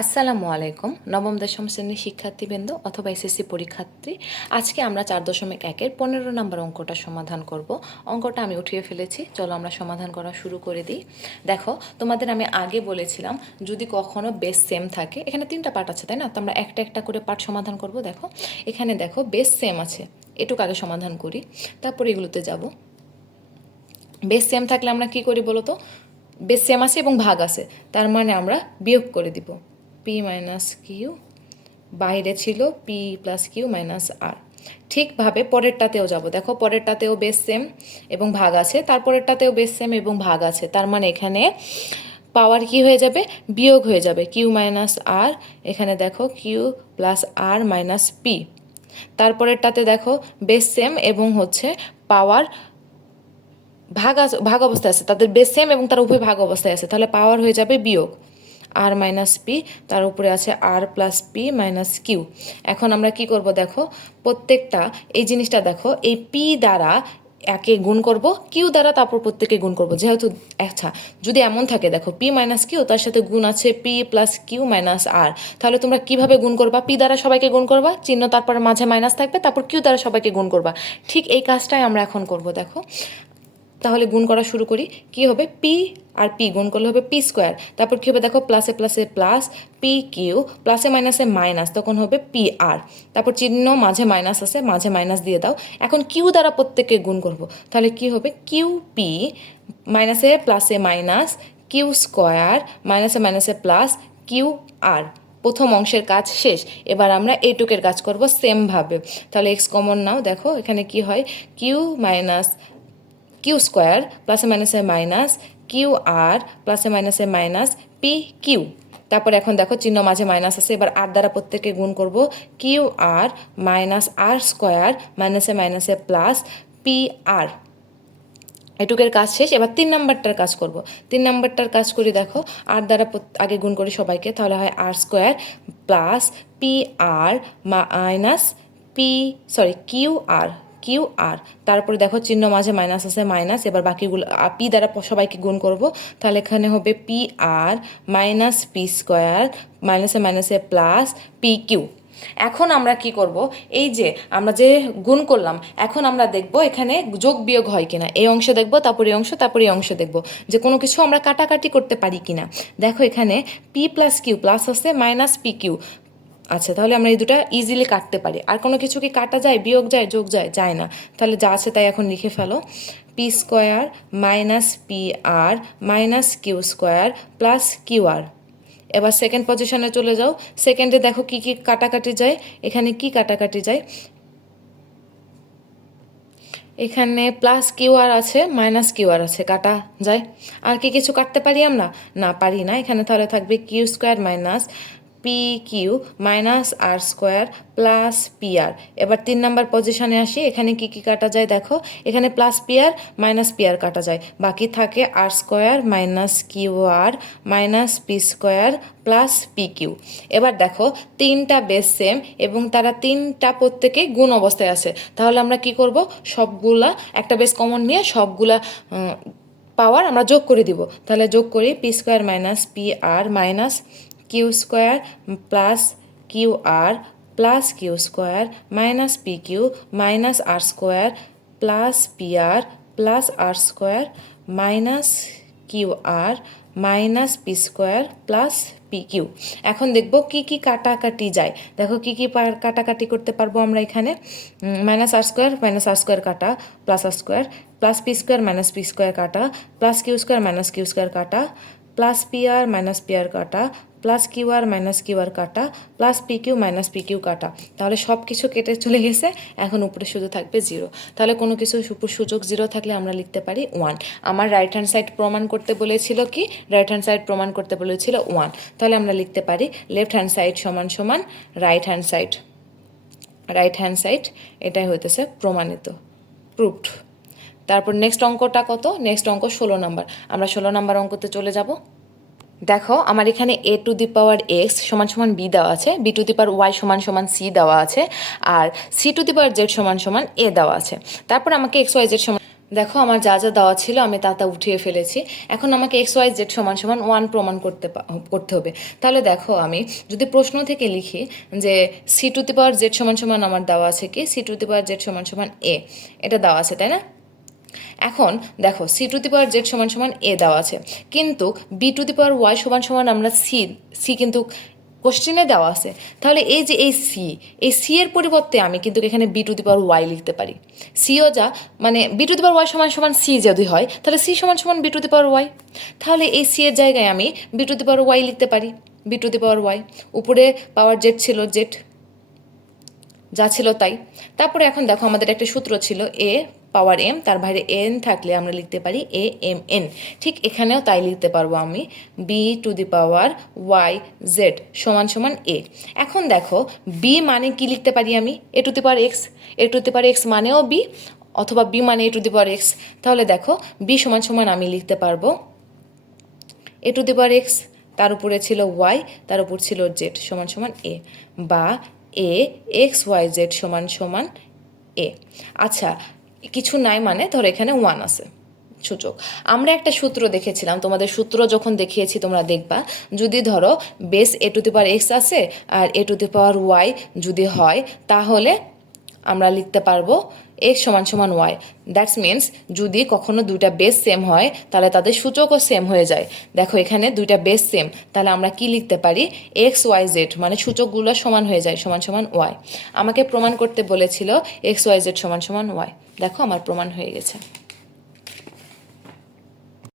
আসসালামু আলাইকুম। নবম দশম শ্রেণীর শিক্ষার্থীবৃন্দ অথবা এসএসসি পরীক্ষার্থী, আজকে আমরা 4.1-এর 15 নম্বর অঙ্কটা সমাধান করব। অঙ্কটা আমি উঠিয়ে ফেলেছি, চলো আমরা সমাধান করা শুরু করে দিই। দেখো, তোমাদের আমি আগে বলেছিলাম যদি কখনো বেস সেম থাকে, এখানে 3টা পার্ট আছে তাই না, তো আমরা একটা একটা করে পার্ট সমাধান করব। দেখো এখানে দেখো বেস সেম আছে, এটুকু আগে সমাধান করি, তারপর এগুলোতে যাব। বেস সেম থাকলে আমরা কি করি বলো তো? বেস সেম আছে এবং ভাগ আছে, তার মানে আমরা বিয়োগ করে দিব। পি মাইনাস কিউ, বাইরে ছিল পি প্লাস কিউ মাইনাস আর। ঠিকভাবে পরেরটাতেও যাব। দেখো পরেরটাতেও বেস সেম এবং ভাগ আছে, তারপরেরটাতেও বেস সেম এবং ভাগ আছে, তার মানে এখানে পাওয়ার কি হয়ে যাবে? বিয়োগ হয়ে যাবে। কিউ মাইনাস আর, এখানে দেখো কিউ প্লাস আর মাইনাস পি। তারপরেরটাতে দেখো বেস সেম এবং হচ্ছে পাওয়ার ভাগ অবস্থায় আছে, তাদের বেস সেম এবং তার উভয় ভাগ অবস্থায় আছে, তাহলে পাওয়ার হয়ে যাবে বিয়োগ আর মাইনাস পি, তার উপরে আছে আর প্লাস পি মাইনাস কিউ। এখন আমরা কি করব? দেখো প্রত্যেকটা এই জিনিসটা দেখো, এই পি দ্বারা একে গুণ করব, কিউ দ্বারা তারপর প্রত্যেকে গুণ করব। যেহেতু আচ্ছা, যদি এমন থাকে দেখো পি মাইনাস কিউ, তার সাথে গুণ আছে পি প্লাস কিউ মাইনাস আর, তাহলে তোমরা কিভাবে গুণ করবা? পি দ্বারা সবাইকে গুণ করবা, চিহ্ন তারপর মাঝে মাইনাস থাকবে, তারপর কিউ দ্বারা সবাইকে গুণ করবা। ঠিক এই কাজটাই আমরা এখন করব। দেখো তাহলে গুণ করা শুরু করি। কি হবে? পি আর পি গুণ করলে হবে পি স্কোয়ার, তারপর কী হবে? দেখো প্লাসে প্লাসে প্লাস, পি কিউ, প্লাসে মাইনাসে মাইনাস, তখন হবে পি আর, তারপর চিহ্ন মাঝে মাইনাস আছে, মাঝে মাইনাস দিয়ে দাও। এখন কিউ দ্বারা প্রত্যেককে গুণ করব, তাহলে কি হবে? কিউ পি, মাইনাসে প্লাসে মাইনাস, কিউ স্কোয়ার, মাইনাসে মাইনাসে প্লাস, কিউ আর। প্রথম অংশের কাজ শেষ, এবার আমরা এইটুকের কাজ করব সেমভাবে। তাহলে এক্স কমন নাও, দেখো এখানে কি হয়? কিউ মাইনাস কিউ স্কোয়ার প্লাসে মাইনাসে মাইনাস, কিউ আর প্লাসে মাইনাসে মাইনাস, পি কিউ। তারপর এখন দেখো চিহ্ন মাঝে মাইনাস আছে, এবার আর দ্বারা প্রত্যেককে গুণ করব। Q R minus R square মাইনাসে মাইনাসে প্লাস পি আর। এটুকের কাজ শেষ, এবার 3 নাম্বারটার কাজ করব। 3 নাম্বারটার কাজ করি। দেখো আর দ্বারা আগে গুণ করি সবাইকে, তাহলে হয় আর square plus P R minus Q আর, কিউ আর। তারপরে দেখো চিহ্ন মাঝে মাইনাস আছে, মাইনাস, এবার বাকিগুলো পি দ্বারা সবাইকে গুণ করব, তাহলে এখানে হবে P R minus P square মাইনাসে মাইনাসে প্লাস পি কিউ। এখন আমরা কি করব? এই যে আমরা যে গুণ করলাম, এখন আমরা দেখব এখানে যোগ বিয়োগ হয় কিনা। এই অংশে দেখব, তারপর এই অংশ, তারপর এই অংশে দেখব যে কোনো কিছু আমরা কাটাকাটি করতে পারি কিনা। দেখো এখানে পি প্লাস কিউ প্লাস আছে মাইনাস পি কিউ, আচ্ছা তাহলে আমরা এই দুটা ইজিলি কাটতে পারি। আর কোনো কিছু কি কাটা যায়? বিয়োগ যায়, যোগ যায়? যায় না। তাহলে যা আছে তাই এখন লিখে ফেলো। P square minus P R minus Q square plus Q R. এবার সেকেন্ড পজিশনে চলে যাও। সেকেন্ডে দেখো কি কি কাটাকাটি যায়, এখানে কি কাটাকাটি যায়? এখানে প্লাস কিউ আর আছে, মাইনাস কিউ আর আছে, কাটা যায়। আর কি কিছু কাটতে পারি আমরা? না, পারি না। এখানে তাহলে থাকবে Q square minus P Q minus R square plus P R. এবার 3 নাম্বার পজিশনে আসি, এখানে কি কি কাটা যায়? দেখো এখানে plus P R minus P R কাটা যায়, বাকি থাকে R square minus Q R minus P square plus P Q. এবার দেখো 3টা বেস সেম এবং তারা 3টা প্রত্যেকে গুণ অবস্থায় আছে, তাহলে আমরা কি করব? সবগুলা একটা বেস কমন নিয়ে সবগুলা পাওয়ার আমরা যোগ করে দিব। তাহলে যোগ করি, P square minus P R minus Q square plus Q R plus Q square minus P Q minus R square plus P R plus R square minus Q R minus P square plus P Q. এখন দেখব কি কি কাটাকাটি যায়। দেখো কি কি কাটাকাটি করতে পারবো আমরা এখানে। মাইনাস আর স্কোয়ার কাটা, plus R square, plus P square minus P square কাটা, plus Q square minus Q square কাটা, plus P R minus P R কাটা, plus Q R minus Q R কাটা, plus P Q minus P Q কাটা। তাহলে সব কিছু কেটে চলে গেছে, এখন উপরে শুধু থাকবে 0। তাহলে কোনো কিছু সুযোগ 0 থাকলে আমরা লিখতে পারি 1। আমার রাইট হ্যান্ড সাইড প্রমাণ করতে বলেছিল কি? রাইট হ্যান্ড সাইড প্রমাণ করতে বলেছিল 1। তাহলে আমরা লিখতে পারি লেফট হ্যান্ড সাইড সমান সমান right hand side. Right hand side এটাই হইতেছে প্রমাণিত, প্রুভড। তারপর নেক্সট অঙ্কটা কত? নেক্সট অঙ্ক 16 নাম্বার। আমরা 16 নাম্বার অঙ্কতে চলে যাব। দেখো আমার এখানে a to the power X সমান সমান বি দেওয়া আছে, B to the power Y সমান সমান সি দেওয়া আছে, আর C to the power Z সমান সমান এ দেওয়া আছে। তারপর আমাকে এক্স ওয়াই জেড সমান দেখো আমার যা যা দেওয়া ছিল আমি তা উঠিয়ে ফেলেছি। এখন আমাকে এক্স ওয়াই জেড সমান সমান 1 প্রমাণ করতে হবে। তাহলে দেখো আমি যদি প্রশ্ন থেকে লিখি যে C to the power Z সমান সমান আমার দেওয়া আছে কি C to the power Z সমান সমান এ, এটা দেওয়া আছে তাই না। এখন দেখো C to the power Z সমান সমান এ দেওয়া আছে, কিন্তু B to the power Y সমান সমান আমরা সি কিন্তু কোশ্চেনে দেওয়া আছে। তাহলে এই যে এই সি এর পরিবর্তে আমি কিন্তু এখানে B to the power Y লিখতে পারি। সিও যা মানে B to the power Y সমান সমান সি যদি হয় তাহলে সি সমান সমান B to the power Y. তাহলে এই সি এর জায়গায় আমি B to the power Y লিখতে পারি, B to the power Y. উপরে পাওয়ার জেড ছিল জেড, যা ছিল তাই। তারপরে এখন দেখো আমাদের একটা সূত্র ছিল এ পাওয়ার এম, তার বাইরে এন থাকলে আমরা লিখতে পারি এ এম এন। ঠিক এখানেও তাই লিখতে পারবো আমি, B to the power Y Z সমান সমান এ। এখন দেখো বি মানে কি লিখতে পারি আমি A to the power X, A to the power X মানেও বি, অথবা বি মানে A to the power x. তাহলে দেখো বি সমান সমান আমি লিখতে পারবো এ টু দি পাওয়ার এক্স, তার উপরে ছিল ওয়াই, তার উপর ছিল জেড সমান সমান এ, বা এ এক্স ওয়াই জেড সমান সমান এ। আচ্ছা কিছু নাই মানে ধরো এখানে 1 আছে সূচক। আমরা একটা সূত্র দেখেছিলাম, তোমাদের সূত্র যখন দেখিয়েছি তোমরা দেখবা, যদি ধরো base A to the power x আছে আর এ টু দি পাওয়ার ওয়াই যদি হয় তাহলে আমরা লিখতে পারবো এক্স সমান সমান ওয়াই। দ্যাটস মিনস যদি কখনো দুইটা বেস সেম হয় তাহলে তাদের সূচকও সেম হয়ে যায়। দেখো এখানে দুইটা বেস সেম, তাহলে আমরা কি লিখতে পারি এক্স ওয়াই জেড মানে সূচকগুলো সমান হয়ে যায়, সমান সমান ওয়াই। আমাকে প্রমাণ করতে বলেছিল এক্স ওয়াই জেড সমান সমান ওয়াই, দেখো আমার প্রমাণ হয়ে গেছে।